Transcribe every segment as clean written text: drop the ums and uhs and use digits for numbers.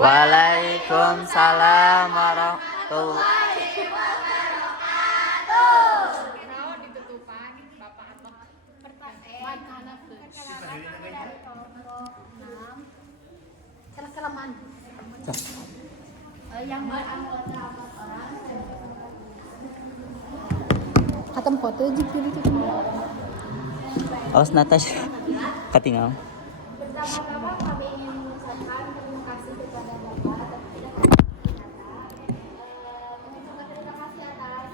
Waalaikumsalam warahmatullahi. Yang beranggota 4 orang. Katem foto aja gitu. Awas Natasha ketinggalan. Pertama-tama kami ingin mengucapkan terima kasih kepada Bapak dan tidak mengucapkan terima kasih atas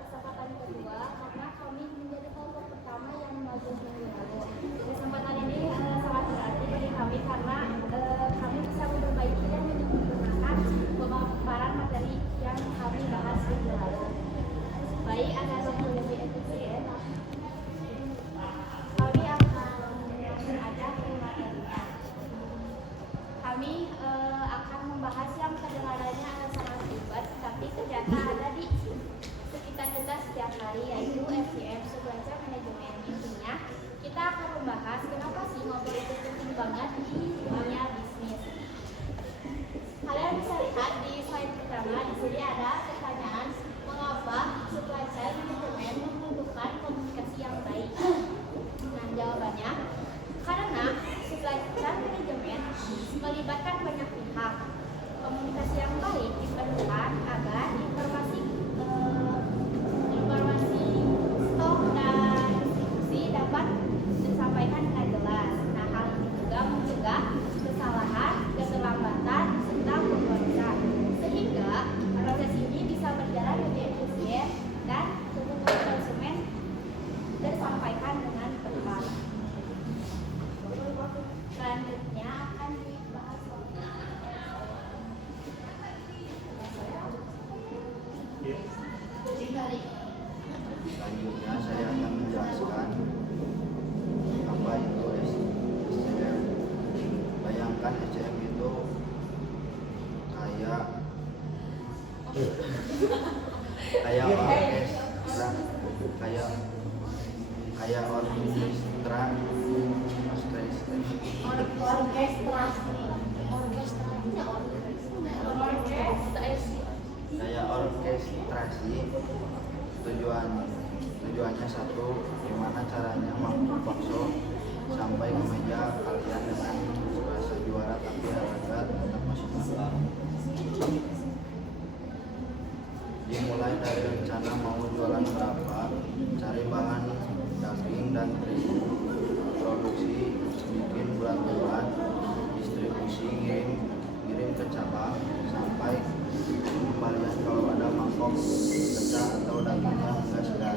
kesempatan kedua karena kami menjadi kelompok pertama yang maju minggu lalu. Kesempatan ini sangat berarti bagi kami karena kami bisa memperbaiki dan menyempurnakan pemaparan materi yang kami bahas minggu lalu. Baik agar lebih efisien, kami akan mengajak materinya. Kami akan membahas yang kedengarannya sangat ribet, tapi ternyata ada di sekitar kita setiap hari, yaitu FCM, Supervisor Management. Intinya, kita akan membahas kenapa sih ngobrol itu penting banget di dunia bisnis. Kalian bisa lihat di slide pertama, di sini ada pertanyaan, mengapa Supervisor Management membutuhkan komunikasi yang baik? Nah, jawabannya, karena Supervisor Management melibatkan banyak pihak. Komunikasi yang baik diperlukan agar informasi stok dan distribusi dapat disampaikan dengan jelas. Nah, hal ini juga mencegah kesalahan, keterlambatan, serta pemborosan, sehingga proses ini bisa berjalan lebih efisien dan kebutuhan konsumen tersampaikan dengan tepat. Selanjutnya akan dibahas Selanjutnya saya akan menjelaskan apa itu SCM. Bayangkan SCM itu kayak orkestra, kayak orkestrasi. Tujuannya satu, gimana caranya mampu bakso sampai ke meja kalian dengan rasa juara tapi harga tetap masih mahal. Dimulai dari rencana mau jualan berapa, cari bahan daging dan terigu, produksi bikin bulan-bulan, distribusi ngirim ke cabang, sampai pengembalian kalau ada mangkok pecah atau dagingnya enggak segar.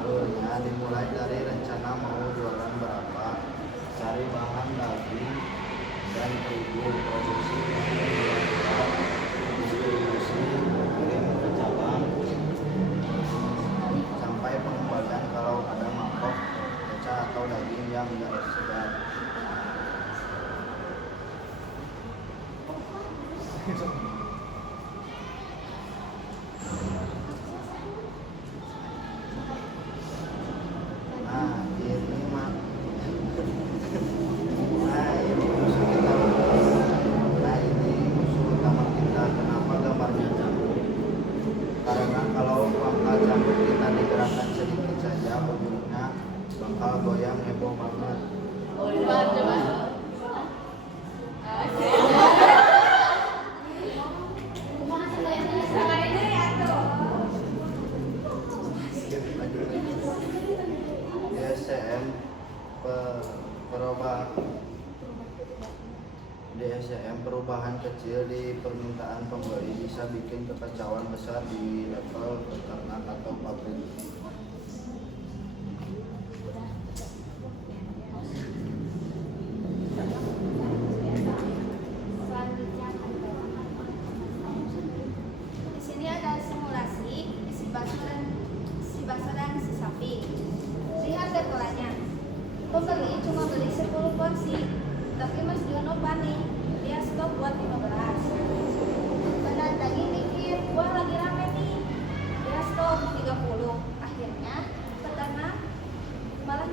Alurnya dimulai dari rencana mau jualan berapa, cari bahan daging dan terigu, produksi distribusi kirim ke cabang, sampai pengembalian kalau ada mangkok pecah atau daging yang tidak segar. Karena kalau pangkal campur kita digerakkan sedikit saja, ujungnya bakal goyang heboh banget. DSCM perubahan kecil di permintaan pembeli bisa bikin kekacauan besar di level peternak atau pabrik.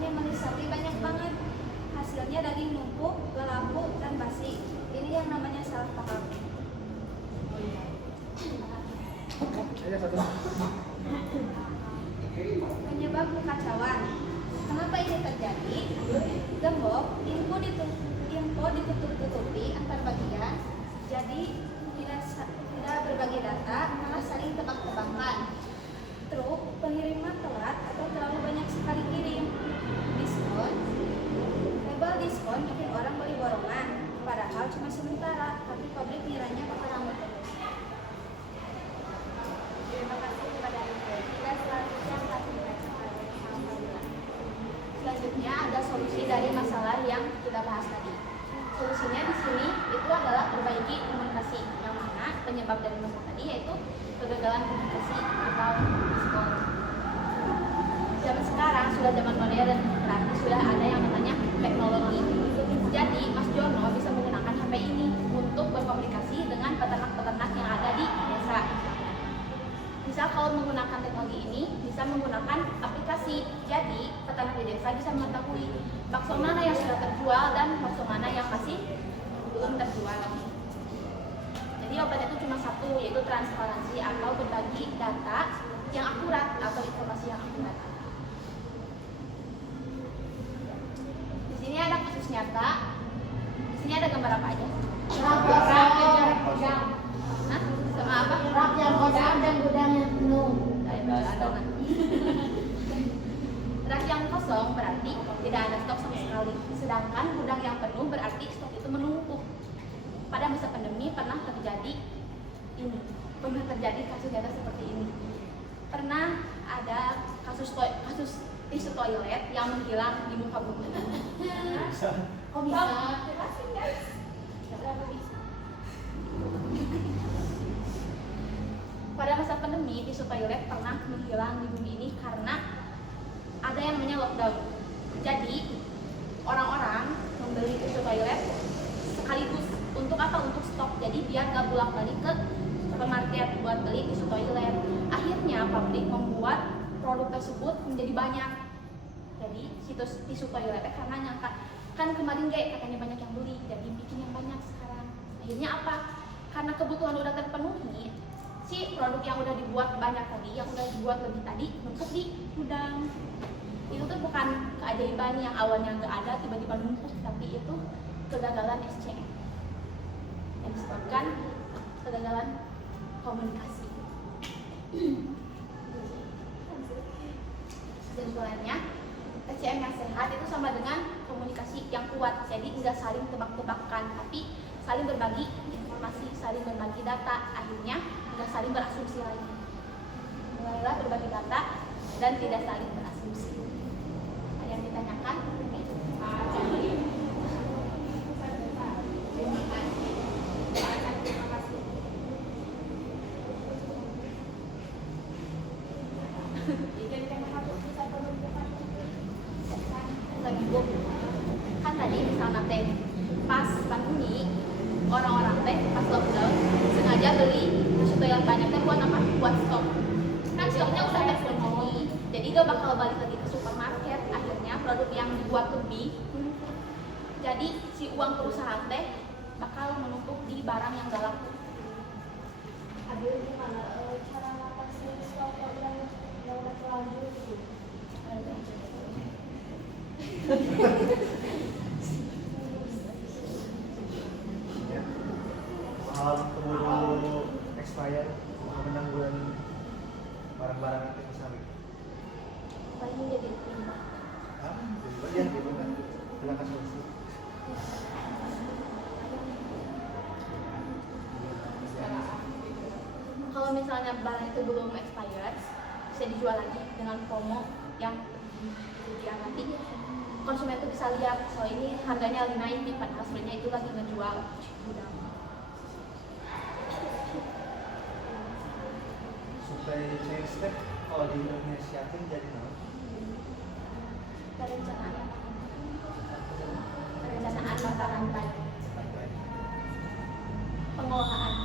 yang menisati banyak banget. Hasilnya daging numpuk, gelapu, dan basi. Ini yang namanya salah paham. Penyebab kekacauan. Kenapa ini terjadi? Gembok, info ditutup-tutupi antar bagian, jadi tidak berbagi data, malah saling tebak-tebakan. Truk, pengiriman telat atau terlalu banyak sekali kirim. Diskon, label diskon bikin orang beli borongan, padahal cuma sementara, tapi pabrik ngiranya bakal lama terus. Terima kasih kepada Anda. Kita selanjutnya akan membacakan alhamdulillah. Selanjutnya ada solusi dari masalah yang kita bahas tadi. Solusinya di sini itu adalah perbaiki komunikasi, yang mana penyebab dari masalah tadi yaitu kegagalan komunikasi atau diskon. Zaman sekarang sudah zaman modern, berarti sudah ada yang namanya teknologi. Jadi Mas Jono bisa menggunakan HP ini untuk berkomunikasi dengan peternak-peternak yang ada di desa. Bisa kalau menggunakan teknologi ini, bisa menggunakan aplikasi. Jadi peternak di desa bisa mengetahui bakso mana yang sudah terjual dan bakso mana yang masih belum terjual. Jadi obatnya itu cuma satu, yaitu transparansi atau berbagi data yang akurat atau informasi yang akurat. Di sini ada kasus nyata. Di sini ada gambar apa aja? Hah? Sama apa? Rak yang kosong dan gudang yang penuh. Rak yang kosong berarti tidak ada stok sama sekali. Sedangkan gudang yang penuh berarti stok itu menumpuk. Pada masa pandemi pernah terjadi kasus nyata seperti ini. Pernah ada kasus tisu toilet yang menghilang di muka bumi. Kok bisa? Jelasin guys. Berapa bisa? Pada masa pandemi, tisu toilet pernah menghilang di bumi ini karena ada yang namanya lockdown. Jadi, orang-orang membeli tisu toilet sekaligus. Untuk apa? Untuk stok. Jadi, biar gak bolak-balik ke supermarket buat beli tisu toilet. Akhirnya, pabrik membuat produk tersebut menjadi banyak. Jadi, tisu toiletnya karena nyangka, kan kemarin katanya banyak yang beli, jadi bikin yang banyak sekarang. Akhirnya apa? Karena kebutuhan udah terpenuhi, si produk yang udah dibuat banyak tadi, yang udah dibuat lebih tadi, numpuk di gudang. Itu tuh bukan keajaiban yang awalnya nggak ada tiba-tiba numpuk, tapi itu kegagalan SCM yang disebabkan kegagalan komunikasi. Kesimpulannya, SCM yang sehat itu sama dengan komunikasi yang kuat, jadi nggak saling tebak-tebakan, tapi saling berbagi informasi, saling berbagi data, akhirnya tidak saling berasumsi lagi. Mulailah berbagi data dan tidak saling berasumsi. Ada yang ditanyakan? Lagi Bu, kan tadi misalnya teh pas pandemi orang-orang teh pas lockdown sengaja beli tisu toilet banyak teh buat apa? Buat stok. Kan stoknya udah terpenuhi, jadi gak bakal balik lagi ke supermarket. Akhirnya produk yang dibuat lebih, jadi si uang perusahaan teh bakal menumpuk di barang yang gak laku. Ada gimana cara ngatasin stok yang udah terlanjur gitu? Ya. Hal keburu expired, penangguhan barang-barang itu misalnya. Paling jadi timbang. Iya, gimana? Silakan solusi. Kalau misalnya barang itu belum expired, bisa dijual lagi dengan promo yang nanti konsumen itu bisa lihat, so ini harganya lagi naik nih, padahal sebenarnya itu lagi ngejual gudang. Supaya chain step kalau di Indonesia kan jadi apa? Perencanaan mata rantai, pengolahan.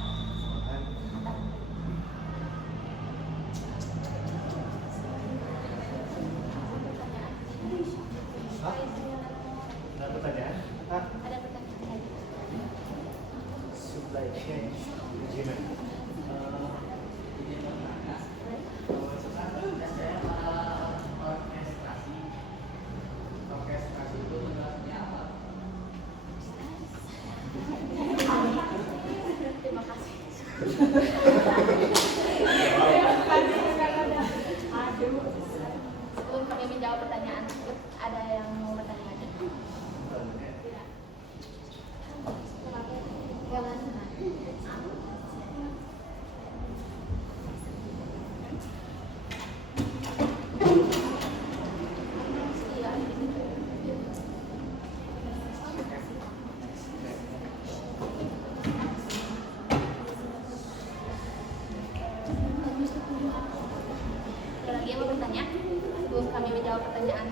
pertanyaan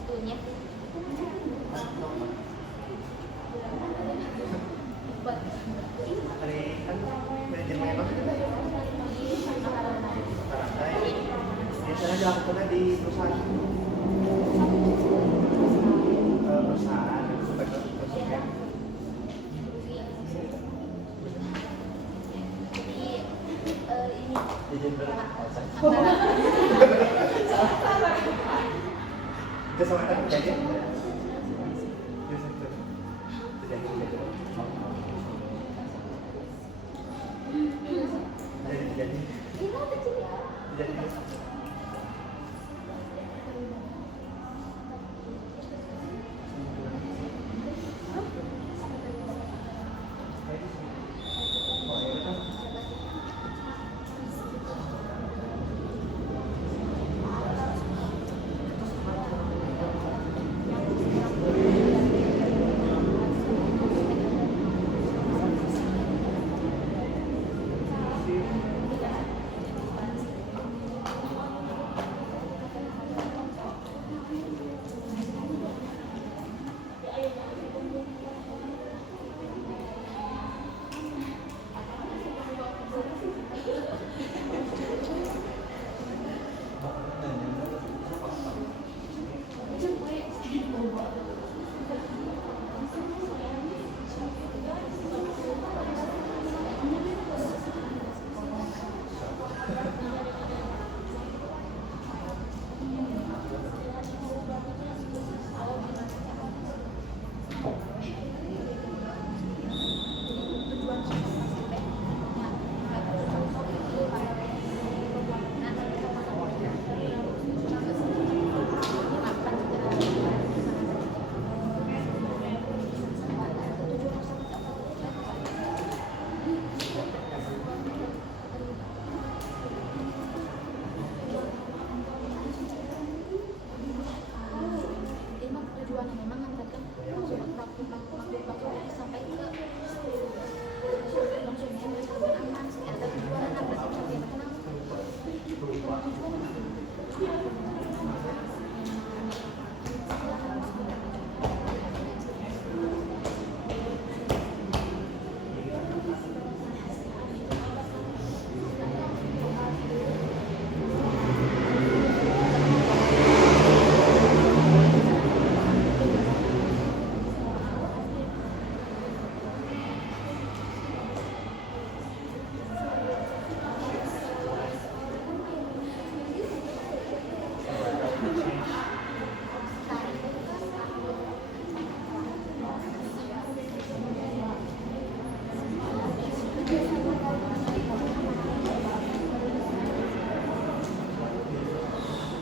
sebelumnya. Buat Hari kan manajemen apa? Biasanya dilakukannya di perusahaan perusahaan supaya konsumen. ini Jadi antara itu sama kan jadi. Jadi.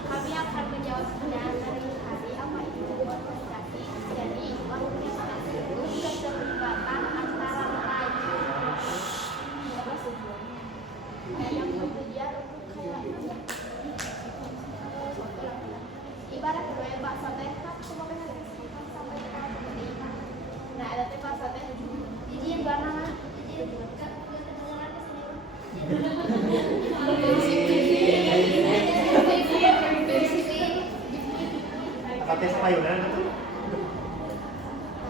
Kami akan menjawab pertanyaan dari tadi apa itu orkestrasi. Jadi orkestrasi itu keterlibatan antara lain. Yang kemudian untuk kayak ibarat kayak bahasa teh kan semua kan ada sampai ke tahap seperti ini. Nah ada teh bahasa teh jadi yang warna jadi kan kedengaran Pakai sayuran itu.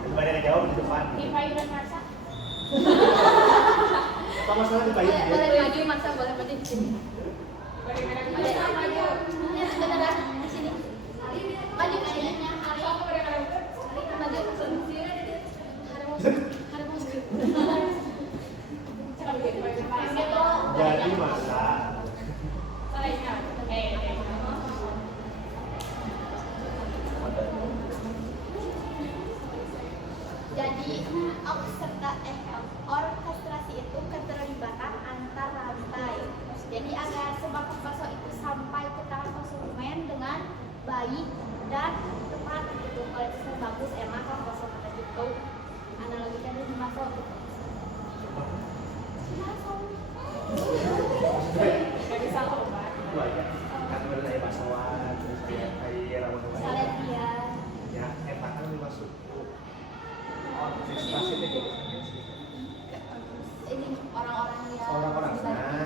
Kembali ada jawab di depan. di payudan masa. Apa masalah di payung? Boleh maju masa boleh maju di sini. Ada maju. Ini sebentar di sini. Maju ke sini. Maju. Jadi masa Jadi orkestrasi itu keterlibatan antar rantai. Jadi agar sembako bakso itu sampai ke tangan konsumen dengan baik dan tepat gitu. Kualitasnya bagus, enak lah bakso kata gitu. Analoginya dari bakso. itu aja. Kan ada saya basuhan, terus saya kayak rambut Salad dia. ya, etak kan dimasuk. Orkestrasi itu gitu. Ini orang-orang yang Orang-orang nah,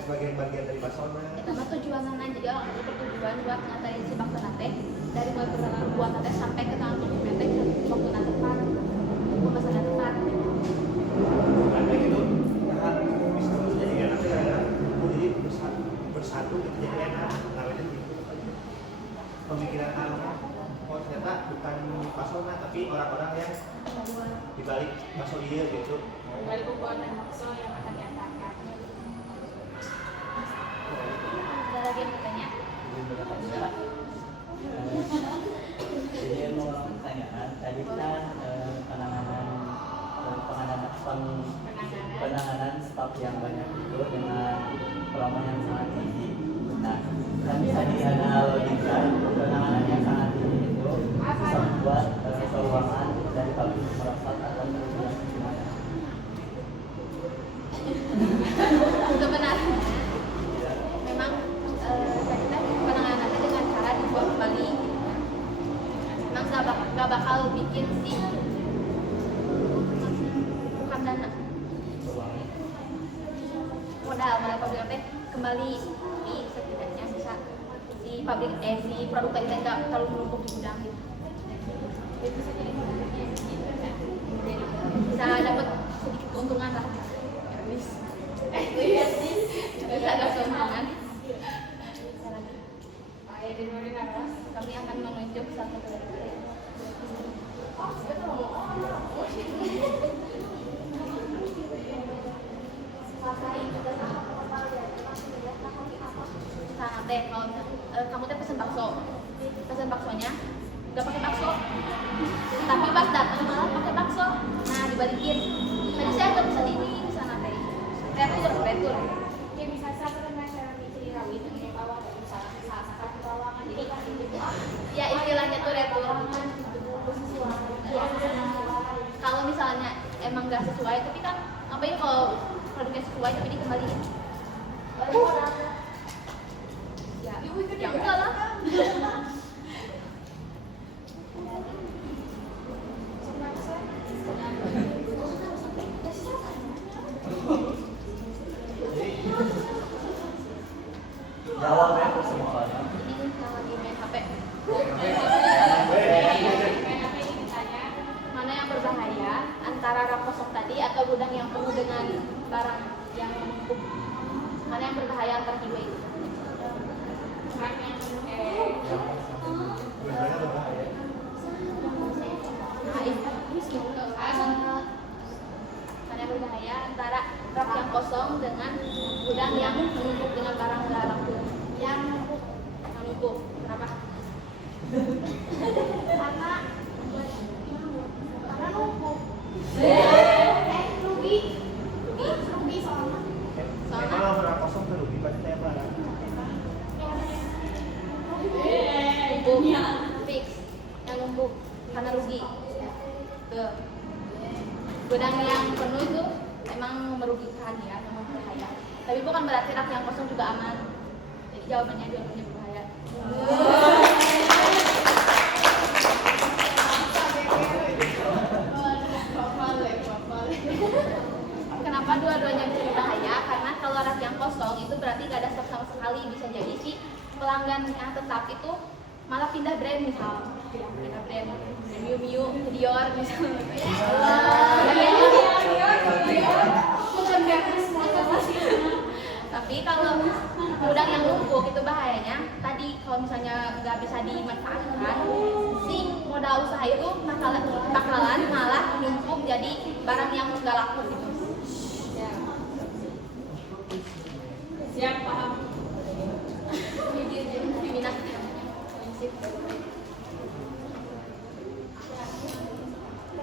sebagai bagian dari basona. Itu mah tujuan jadi orang itu bertujuan buat ngatain si bakso nate. buat teh sampai ke tangan konsumen teh waktu tepat pemesanan tepat. Ada gitu, nah bisnis jadi enak gara-gara jadi bersatu gitu jadi enak, namanya gitu. Pemikiran oh ternyata bukan pasona tapi orang-orang yang di balik bakso dia gitu. Dari pembuatan bakso yang akan diantarkan. Ada lagi yang bertanya? Jadi mau pertanyaan tadi kan penanganan stok yang banyak itu dengan promo yang sangat tinggi. Nah, kan bisa dianalogikan penanganan yang sangat tinggi itu bisa membuat keuangan dari pabrik merosot atau kerugian gimana? Sebenarnya memang kita penanganannya dengan cara dibuat kembali. Memang nggak bakal bikin si bukan dana modal pabrik teh kembali, tapi setidaknya bisa si pabrik si produk tadi nggak terlalu menumpuk di gudang gitu. Itu bisa jadi bisa dapat sedikit keuntungan lah. Bisa ada keuntungan. Kami akan menunjuk salah satu dari mereka. Nah, teh kalau kamu teh pesen baksonya nggak pakai bakso, tapi pas datang malah pakai bakso. Nah, dibalikin. Tadi saya nggak pesan ini di sana teh. Retur. Ya bisa satu dengan cara dicari rawit yang bawah dari salah satu bawangan jadi kan itu Ya istilahnya tuh retur. Kalau misalnya emang nggak sesuai, tapi kan ngapain kalau produknya sesuai tapi dikembaliin? Ya enggak lah. Jawab ya persoalan. Ini kalau di main HP. Mana yang berbahaya antara rak kosong tadi atau gudang yang penuh dengan barang yang menumpuk? Mana yang berbahaya antara kedua itu? Mana yang berbahaya antara rak yang kosong dengan gudang yang menumpuk dengan barang-barang yang menumpuk? Kenapa? karena numpuk rugi soalnya Kalau orang kosong terus pasti saya barang. Fix yang numpuk karena rugi. Tuh. Gudang yang penuh itu emang merugikan ya, memang berbahaya. Tapi bukan berarti rak yang kosong juga aman. Jadi jawabannya dua-duanya berbahaya. Kenapa dua-duanya bisa berbahaya? Karena kalau rak yang kosong itu berarti gak ada stok sama sekali. Bisa jadi si pelanggan yang tetap itu malah pindah brand misal. Pindah brand Miu ke Dior misalnya. Tapi kalau gudang yang numpuk itu bahayanya. Tadi kalau misalnya nggak bisa dimanfaatkan, si modal usaha itu bakalan malah numpuk jadi barang yang nggak laku gitu. Siap, paham. Minat.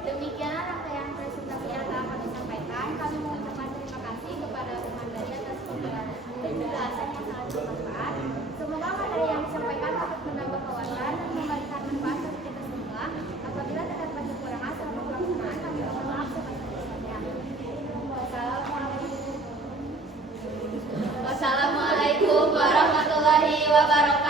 Demikian rangkaian presentasi yang telah kami sampaikan. Kami mengucapkan terima kasih kepada pemateri atas penjelasan yang sangat bermanfaat. Semoga materi yang disampaikan dapat menambah wawasan dan memberikan manfaat bagi kita semua. Apabila terdapat kekurangan selama pelaksanaan, kami mohon maaf sebesar-besarnya. Wassalamualaikum warahmatullahi wabarakatuh.